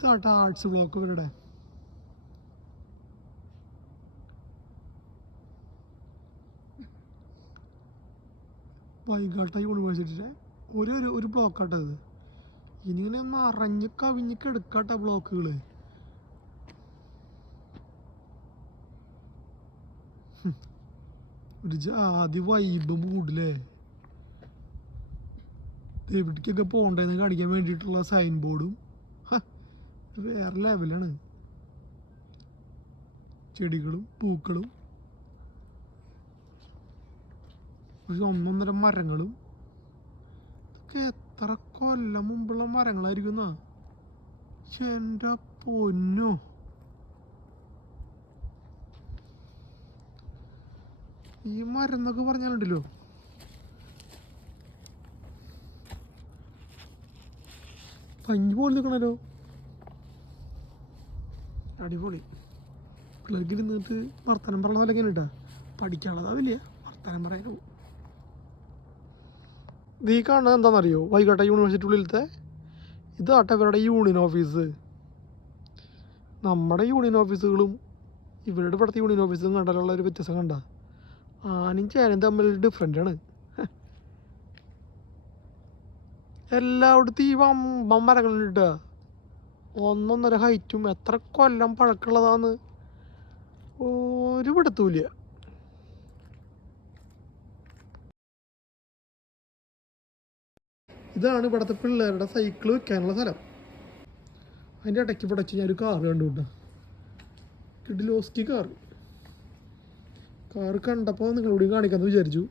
ഇതാട്ടാ arts block ഇവരുടെ. വൈകാട്ട യൂണിവേഴ്സിറ്റിയുടെ ഒരു ബ്ലോക്കാട്ടത്. ഇനിങ്ങനെ നിറഞ്ഞ് കവിഞ്ഞ് കിടക്കാട്ട ബ്ലോക്കുകൾ. ഒരു ജാതി വൈബ് മൂഡില്ലേ. എവിടേക്കൊക്കെ പോകണ്ടെന്ന് കാണിക്കാൻ വേണ്ടിയിട്ടുള്ള സൈൻ ബോർഡും വേറെ ലെവലാണ്. ചെടികളും പൂക്കളും ഒന്നൊന്നര മരങ്ങളും. ഇതൊക്കെ എത്ര കൊല്ലം മുമ്പുള്ള മരങ്ങളായിരിക്കുന്ന. എൻ്റെ പൊന്നോ, ഈ മരം എന്നൊക്കെ പറഞ്ഞാലുണ്ടല്ലോ പഞ്ഞു പോലെ നിൽക്കണല്ലോ. അടിപൊളി. പിള്ളേർക്ക് ഇരുന്നിട്ട് വർത്തമാനം പറഞ്ഞ പോലെ ഇങ്ങനെ ഇട്ടാ പഠിക്കാനുള്ളതാവില്ല, വർത്തമാനം പറയാനും. ഇത് ഈ കാണുന്നത് എന്താണെന്നറിയോ? വൈകാട്ടെ യൂണിവേഴ്സിറ്റി ഉള്ളിലത്തെ ഇതാട്ടെ ഇവരുടെ യൂണിയൻ ഓഫീസ്. നമ്മുടെ യൂണിയൻ ഓഫീസുകളും ഇവരുടെ ഇവിടുത്തെ യൂണിയൻ ഓഫീസും കണ്ടാലുള്ള ഒരു വ്യത്യാസം കണ്ട. ആനും ചേനും തമ്മിൽ ഡിഫറെൻ്റാണ്. എല്ലായിടത്തും ഈ വമ്പൻ മരങ്ങളുണ്ട്. ഒന്നൊന്നര ഹൈറ്റും. എത്ര കൊല്ലം പഴക്കമുള്ളതാന്ന് ഒരു പിടുത്തൂല്ല. ഇതാണ് ഇവിടുത്തെ പിള്ളേരുടെ സൈക്കിൾ വെക്കാനുള്ള സ്ഥലം. അതിൻ്റെ ഇടയ്ക്ക് പിടച്ച് ഞാനൊരു കാറ് കണ്ടുകൊണ്ട. കിഡിലോസ്കി കാറ് കണ്ടപ്പോൾ നിങ്ങളോട് കാണിക്കാമെന്ന് വിചാരിച്ചു.